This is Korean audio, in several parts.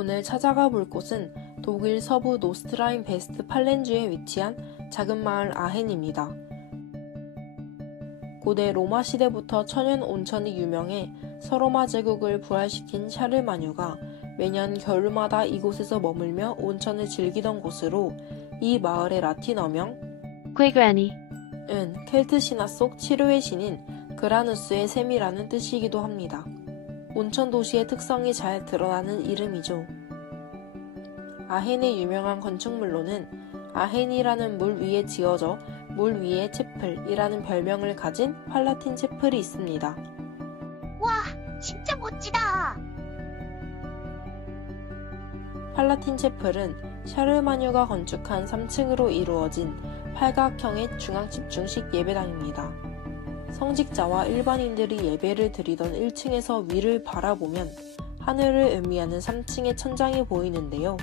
오늘 찾아가 볼 곳은 독일 서부 노스트라인 베스트 팔렌주에 위치한 작은 마을 아헨입니다. 고대 로마 시대부터 천연 온천이 유명해 서로마 제국을 부활시킨 샤르마뉴가 매년 겨울마다 이곳에서 머물며 온천을 즐기던 곳으로 이 마을의 라틴어명 은 켈트 신화 속 치료의 신인 그라누스의 셈이라는 뜻이기도 합니다. 온천 도시의 특성이 잘 드러나는 이름이죠. 아헨의 유명한 건축물로는 아헨이라는 물 위에 지어져 물 위에 채플이라는 별명을 가진 팔라틴 채플이 있습니다. 와, 진짜 멋지다! 팔라틴 채플은 샤르마뉴가 건축한 3층으로 이루어진 팔각형의 중앙 집중식 예배당입니다. 성직자와 일반인들이 예배를 드리던 1층에서 위를 바라보면 하늘을 의미하는 3층의 천장이 보이는데요.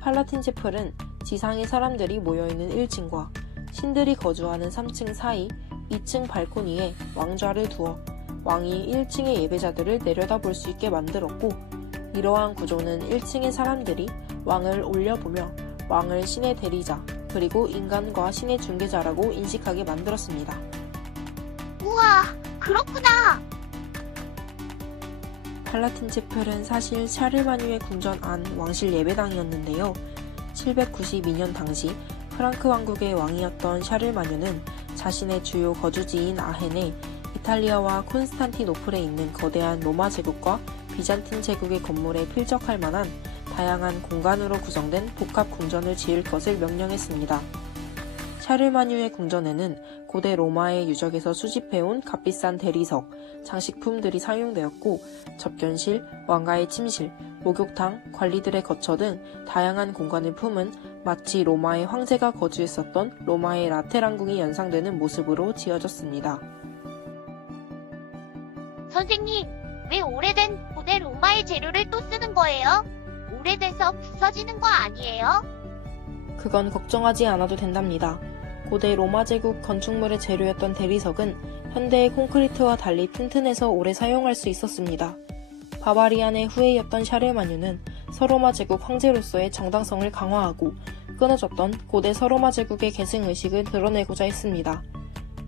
팔라틴 채플은 지상의 사람들이 모여있는 1층과 신들이 거주하는 3층 사이 2층 발코니에 왕좌를 두어 왕이 1층의 예배자들을 내려다볼 수 있게 만들었고, 이러한 구조는 1층의 사람들이 왕을 올려보며 왕을 신의 대리자, 그리고 인간과 신의 중개자라고 인식하게 만들었습니다. 우와, 그렇구나! 팔라틴 채플은 사실 샤르마뉴의 궁전 안 왕실 예배당이었는데요. 792년 당시 프랑크 왕국의 왕이었던 샤르마뉴는 자신의 주요 거주지인 아헨에 이탈리아와 콘스탄티노플에 있는 거대한 로마 제국과 비잔틴 제국의 건물에 필적할 만한 다양한 공간으로 구성된 복합 궁전을 지을 것을 명령했습니다. 샤르마뉴의 궁전에는 고대 로마의 유적에서 수집해온 값비싼 대리석, 장식품들이 사용되었고, 접견실, 왕가의 침실, 목욕탕, 관리들의 거처 등 다양한 공간을 품은 마치 로마의 황제가 거주했었던 로마의 라테랑궁이 연상되는 모습으로 지어졌습니다. 선생님, 왜 오래된 고대 로마의 재료를 또 쓰는 거예요? 오래돼서 부서지는 거 아니에요? 그건 걱정하지 않아도 된답니다. 고대 로마 제국 건축물의 재료였던 대리석은 현대의 콘크리트와 달리 튼튼해서 오래 사용할 수 있었습니다. 바바리안의 후예였던 샤르마뉴는 서로마 제국 황제로서의 정당성을 강화하고 끊어졌던 고대 서로마 제국의 계승의식을 드러내고자 했습니다.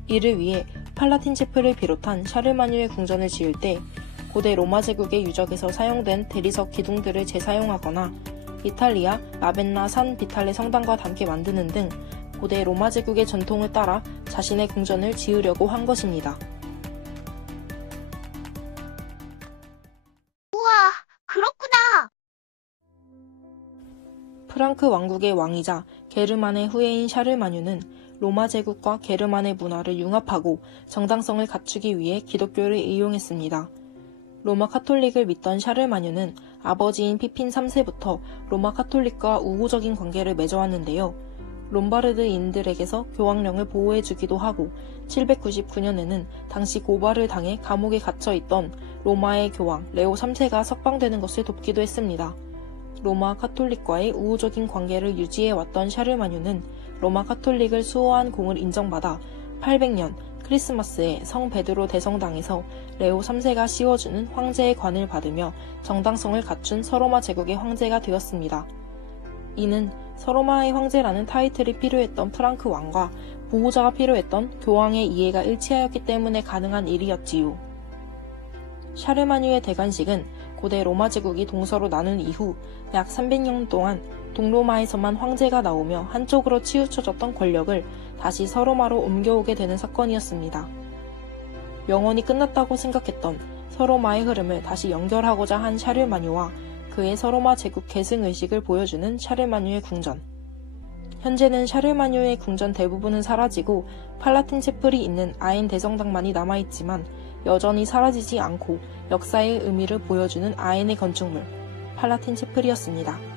이를 위해 팔라틴 채플을 비롯한 샤르마뉴의 궁전을 지을 때 고대 로마 제국의 유적에서 사용된 대리석 기둥들을 재사용하거나 이탈리아 라벤나 산 비탈레 성당과 함께 만드는 등 고대 로마 제국의 전통을 따라 자신의 궁전을 지으려고 한 것입니다. 우와, 그렇구나! 프랑크 왕국의 왕이자 게르만의 후예인 샤르마뉴는 로마 제국과 게르만의 문화를 융합하고 정당성을 갖추기 위해 기독교를 이용했습니다. 로마 카톨릭을 믿던 샤르마뉴는 아버지인 피핀 3세부터 로마 카톨릭과 우호적인 관계를 맺어왔는데요. 롬바르드인들에게서 교황령을 보호해주기도 하고 799년에는 당시 고발을 당해 감옥에 갇혀있던 로마의 교황 레오 3세가 석방되는 것을 돕기도 했습니다. 로마 카톨릭과의 우호적인 관계를 유지해왔던 샤르마뉴는 로마 카톨릭을 수호한 공을 인정받아 800년 크리스마스에 성 베드로 대성당에서 레오 3세가 씌워주는 황제의 관을 받으며 정당성을 갖춘 서로마 제국의 황제가 되었습니다. 이는 서로마의 황제라는 타이틀이 필요했던 프랑크 왕과 보호자가 필요했던 교황의 이해가 일치하였기 때문에 가능한 일이었지요. 샤르마뉴의 대관식은 고대 로마 제국이 동서로 나눈 이후 약 300년 동안 동로마에서만 황제가 나오며 한쪽으로 치우쳐졌던 권력을 다시 서로마로 옮겨오게 되는 사건이었습니다. 영원히 끝났다고 생각했던 서로마의 흐름을 다시 연결하고자 한 샤르마뉴와 그의 서로마 제국 계승의식을 보여주는 샤르마뉴의 궁전. 현재는 샤르마뉴의 궁전 대부분은 사라지고 팔라틴 채플이 있는 아헨 대성당만이 남아있지만 여전히 사라지지 않고 역사의 의미를 보여주는 아헨의 건축물, 팔라틴 채플이었습니다.